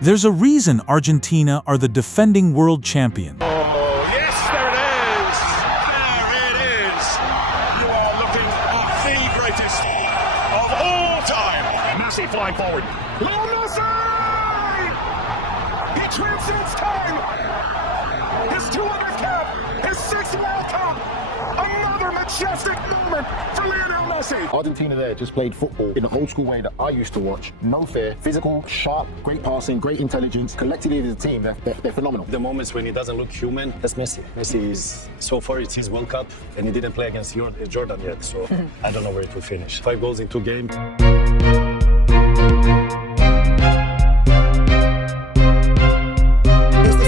There's a reason Argentina are the defending world champions. Oh, yes, there it is! There it is! You are looking at the greatest of all time! Messi flying forward. Lionel Messi! He transcends time! His 200th cap! His 6th World Cup! Another majestic moment for Lionel Messi! Argentina there just played football in the old school way that I used to watch. No fear, physical, sharp, great passing, great intelligence. Collectively as a team, they're phenomenal. The moments when he doesn't look human, that's Messi. Messi is, so far it's his World Cup and he didn't play against Jordan yet, so I don't know where it will finish. 5 goals in 2 games.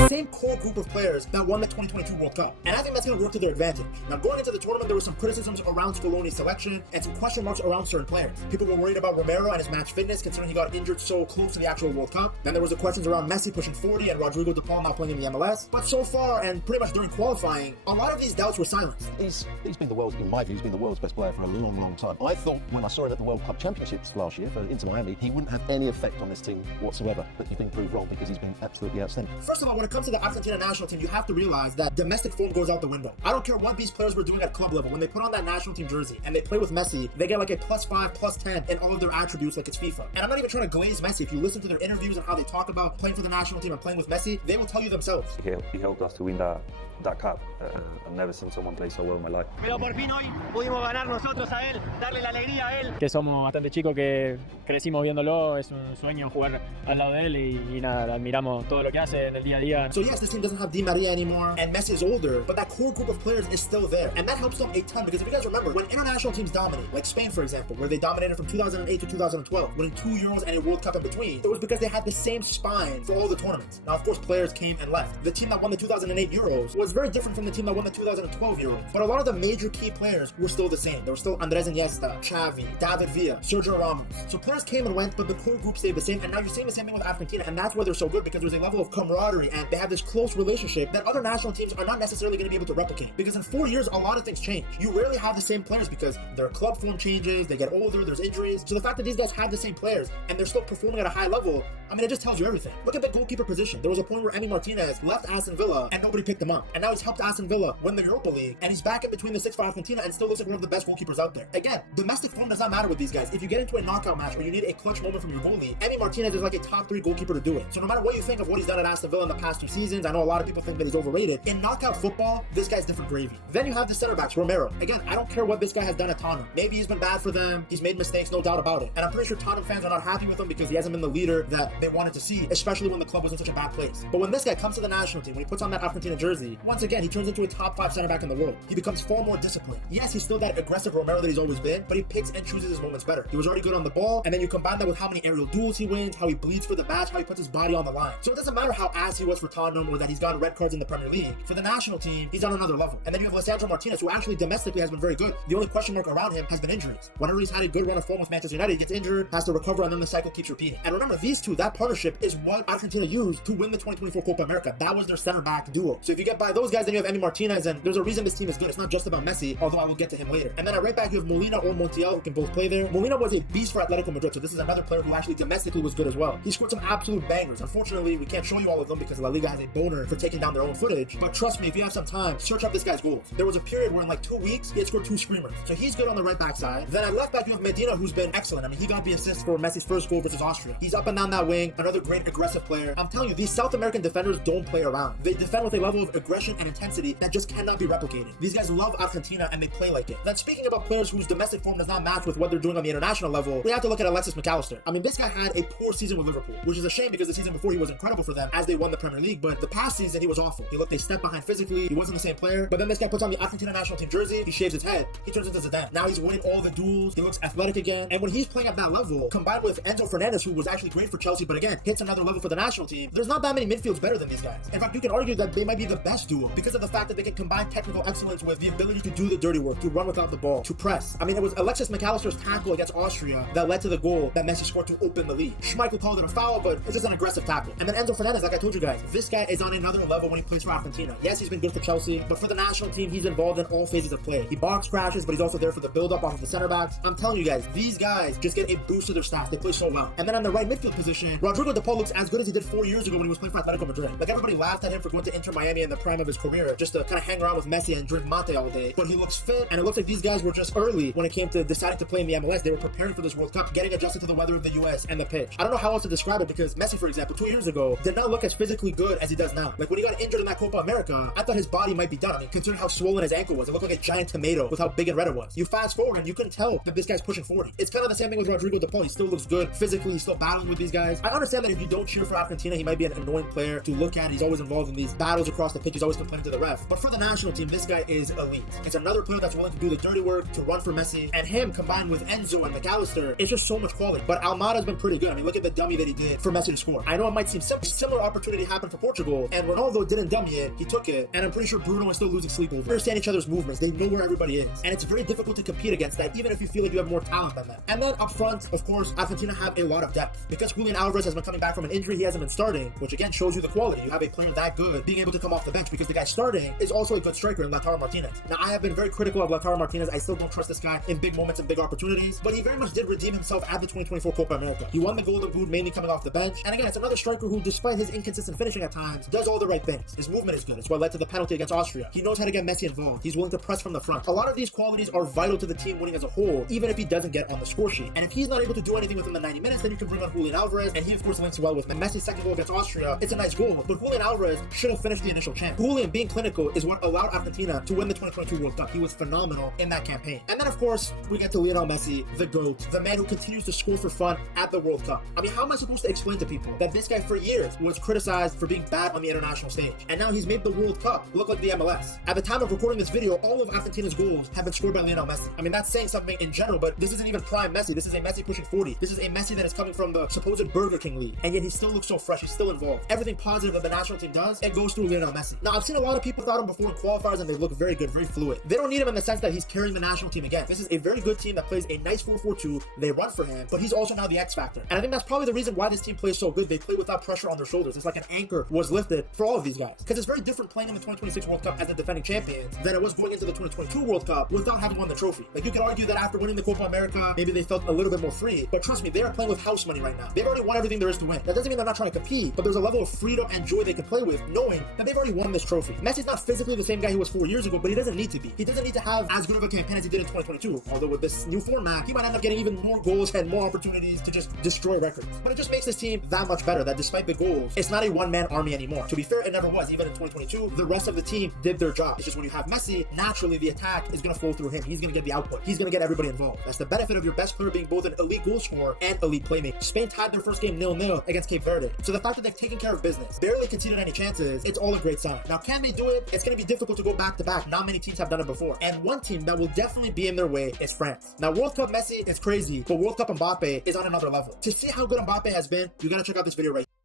Same core group of players that won the 2022 World Cup. And I think that's going to work to their advantage. Now, going into the tournament, there were some criticisms around Scaloni's selection and some question marks around certain players. People were worried about Romero and his match fitness, considering he got injured so close to the actual World Cup. Then there was the questions around Messi pushing 40 and Rodrigo de Paul now playing in the MLS. But so far, and pretty much during qualifying, a lot of these doubts were silenced. He's been the world's, in my view, he's been the world's best player for a long, long time. I thought when I saw him at the World Cup Championships last year for Inter Miami, he wouldn't have any effect on this team whatsoever. But he's been proved wrong because he's been absolutely outstanding. First of all, when it comes to the Argentina national team, you have to realize that domestic form goes out the window. I don't care what these players were doing at club level. When they put on that national team jersey and they play with Messi, they get like a +5, +10 in all of their attributes like it's FIFA. And I'm not even trying to glaze Messi. If you listen to their interviews and how they talk about playing for the national team and playing with Messi, they will tell you themselves. He helped us to win that cup. I've never seen someone play so well in my life. Pero por fin hoy pudimos ganar nosotros a él, darle la alegría a él. Que somos bastante chicos, que crecimos viéndolo, es un sueño jugar al lado de él y nada, admiramos todo lo que hace en el día a día. So yes, this team doesn't have Di Maria anymore and Messi is older, but that core group of players is still there. And that helps them a ton because if you guys remember, when international teams dominate, like Spain for example, where they dominated from 2008 to 2012, winning 2 Euros and a World Cup in between, it was because they had the same spine for all the tournaments. Now of course players came and left. The team that won the 2008 Euros was very different from the team that won the 2012 Euros. But a lot of the major key players were still the same. There were still Andres Iniesta, Xavi, David Villa, Sergio Ramos. So players came and went, but the core group stayed the same. And now you're seeing the same thing with Argentina, and that's why they're so good, because there's a level of camaraderie and they have this close relationship that other national teams are not necessarily going to be able to replicate. Because in 4 years, a lot of things change. You rarely have the same players because their club form changes, they get older, there's injuries. So the fact that these guys have the same players and they're still performing at a high level, I mean, it just tells you everything. Look at the goalkeeper position. There was a point where Emiliano Martínez left Aston Villa and nobody picked him up. And now he's helped Aston Villa win the Europa League, and he's back in between the 6 for Argentina and still looks like one of the best goalkeepers out there. Again, domestic form does not matter with these guys. If you get into a knockout match where you need a clutch moment from your goalie, Emiliano Martínez is like a top 3 goalkeeper to do it. So no matter what you think of what he's done at Aston Villa in the past 2 seasons, I know a lot of people think that he's overrated. In knockout football, this guy's different gravy. Then you have the center backs, Romero. Again, I don't care what this guy has done at Tottenham. Maybe he's been bad for them, he's made mistakes, no doubt about it. And I'm pretty sure Tottenham fans are not happy with him because he hasn't been the leader that they wanted to see, especially when the club was in such a bad place. But when this guy comes to the national team, when he puts on that Argentina jersey, once again, he turns into a top 5 center back in the world. He becomes far more disciplined. Yes, he's still that aggressive Romero that he's always been, but he picks and chooses his moments better. He was already good on the ball, and then you combine that with how many aerial duels he wins, how he bleeds for the match, how he puts his body on the line. So it doesn't matter how ass he was for Tottenham or that he's gotten red cards in the Premier League. For the national team, he's on another level. And then you have Lisandro Martinez, who actually domestically has been very good. The only question mark around him has been injuries. Whenever he's had a good run of form with Manchester United, he gets injured, has to recover, and then the cycle keeps repeating. And remember, these two, that partnership is what Argentina used to win the 2024 Copa America. That was their center back duo. So if you get by those guys, then you have Emiliano Martínez, and there's a reason this team is good. It's not just about Messi, although I will get to him later. And then at right back, you have Molina or Montiel, who can both play there. Molina was a beast for Atletico Madrid, so this is another player who actually domestically was good as well. He scored some absolute bangers. Unfortunately, we can't show you all of them because La Liga has a boner for taking down their own footage. But trust me, if you have some time, search up this guy's goals. There was a period where in like 2 weeks, he had scored 2 screamers. So he's good on the right back side. Then at left back, you have Medina, who's been excellent. I mean, he got the assist for Messi's first goal versus Austria. He's up and down that wing, another great aggressive player. I'm telling you, these South American defenders don't play around. They defend with a level of aggression and intensity that just cannot be replicated. These guys love Argentina and they play like it. Then speaking about players whose domestic form does not match with what they're doing on the international level, we have to look at Alexis Mac Allister. I mean, this guy had a poor season with Liverpool, which is a shame because the season before he was incredible for them as they won the Premier League, but the past season he was awful. He looked a step behind physically, he wasn't the same player, but then this guy puts on the Argentina national team jersey, he shaves his head, he turns into Zidane. Now he's winning all the duels, he looks athletic again, and when he's playing at that level, combined with Enzo Fernández, who was actually great for Chelsea, but again, hits another level for the national team, there's not that many midfields better than these guys. In fact, you can argue that they might be the best duo because of the fact that they can combine technical excellence with the ability to do the dirty work, to run without the ball, to press. I mean, it was Alexis Mac Allister's tackle against Austria that led to the goal that Messi scored to open the lead. Schmeichel called it a foul, but it's just an aggressive tackle. And then Enzo Fernández, like I told you guys, this guy is on on another level when he plays for Argentina. Yes, he's been good for Chelsea, but for the national team, he's involved in all phases of play. He box crashes, but he's also there for the build-up off of the center backs. I'm telling you guys, these guys just get a boost to their stats. They play so well. And then on the right midfield position, Rodrigo de Paul looks as good as he did 4 years ago when he was playing for Atletico Madrid. Like, everybody laughed at him for going to Inter Miami in the prime of his career just to kind of hang around with Messi and drink mate all day. But he looks fit, and it looks like these guys were just early when it came to deciding to play in the MLS. They were preparing for this World Cup, getting adjusted to the weather of the US and the pitch. I don't know how else to describe it, because Messi, for example, 2 years ago did not look as physically good as he does now. Like, when he got injured in that Copa America, I thought his body might be done. I mean, considering how swollen his ankle was, it looked like a giant tomato with how big and red it was. You fast forward and you can tell that this guy's pushing 40. It's kind of the same thing with Rodrigo de Paul. He still looks good physically. He's still battling with these guys. I understand that if you don't cheer for Argentina, he might be an annoying player to look at. He's always involved in these battles across the pitch. He's always complaining to the ref. But for the national team, this guy is elite. It's another player that's willing to do the dirty work, to run for Messi, and him combined with Enzo and Mac Allister, it's just so much quality. But Almada's been pretty good. I mean, look at the dummy that he did for Messi to score. I know it might seem simple. Similar opportunity happened for Portugal, and Ronaldo didn't dummy it. He took it, and I'm pretty sure Bruno is still losing sleep over it. They understand each other's movements. They know where everybody is, and it's very difficult to compete against that, even if you feel like you have more talent than them. And then up front, of course, Argentina have a lot of depth. Because Julián Álvarez has been coming back from an injury, he hasn't been starting, which again shows you the quality. You have a player that good being able to come off the bench, because the guy starting is also a good striker in Lionel Martínez. Now, I have been very critical of Lionel Martínez. I still don't trust this guy in big moments and big opportunities, but he very much did redeem himself at the 2024 Copa America. He won the Golden Boot mainly coming off the bench, and again, it's another striker who, despite his inconsistent finishing at times, does all the right things. His movement is good. It's what led to the penalty against Austria. He knows how to get Messi involved. He's willing to press from the front. A lot of these qualities are vital to the team winning as a whole, even if he doesn't get on the score sheet. And if he's not able to do anything within the 90 minutes, then you can bring on Julián Álvarez, and he of course links well with Messi's second goal against Austria. It's a nice goal, but Julián Álvarez should have finished the initial champ. Julián being clinical is what allowed Argentina to win the 2022 World Cup. He was phenomenal in that campaign. And then of course, we get to Lionel Messi, the GOAT, the man who continues to score for fun at the World Cup. I mean, how am I supposed to explain to people that this guy for years was criticized for being bad on the international stage, and now he's made the World Cup look like the MLS? At the time of recording this video, all of Argentina's goals have been scored by Lionel Messi. I mean, that's saying something in general, but this isn't even prime Messi. This is a Messi pushing 40. This is a Messi that is coming from the supposed Burger King league, and yet he still looks so fresh. He's still involved. Everything positive that the national team does, it goes through Lionel Messi. Now, I've seen a lot of people without him before in qualifiers, and they look very good, very fluid. They don't need him in the sense that he's carrying the national team again. This is a very good team that plays a nice 4-4-2. They run for him, but he's also now the X factor. And I think that's probably the reason why this team plays so good. They play without pressure on their shoulders. It's like an anchor was lifted for all of these guys. Because it's very different playing in the 2026 World Cup as the defending champions than it was going into the 2022 World Cup without having won the trophy. Like, you could argue that after winning the Copa America, maybe they felt a little bit more free. But trust me, they are playing with house money right now. They've already won everything there is to win. That doesn't mean they're not trying to compete, but there's a level of freedom and joy they can play with, knowing that they've already won this trophy. Messi's not physically the same guy he was 4 years ago, but he doesn't need to be. He doesn't need to have as good of a campaign as he did in 2022. Although with this new format, he might end up getting even more goals and more opportunities to just destroy records. But it just makes this team that much better, that despite the goals, it's not a one-man army anymore. To be fair, it never was. Even in 2022, the rest of the team did their job. It's just when you have Messi, naturally the attack is going to flow through him. He's going to get the output. He's going to get everybody involved. That's the benefit of your best player being both an elite goal scorer and elite playmaker. Spain tied their first game 0-0 against Cape Verde. So the fact that they've taken care of business, barely conceded any chances, it's all a great sign. Now, can they do it? It's going to be difficult to go back-to-back. Not many teams have done it before. And one team that will definitely be in their way is France. Now, World Cup Messi is crazy, but World Cup Mbappe is on another level. To see how good Mbappe has been, you got to check out this video right here.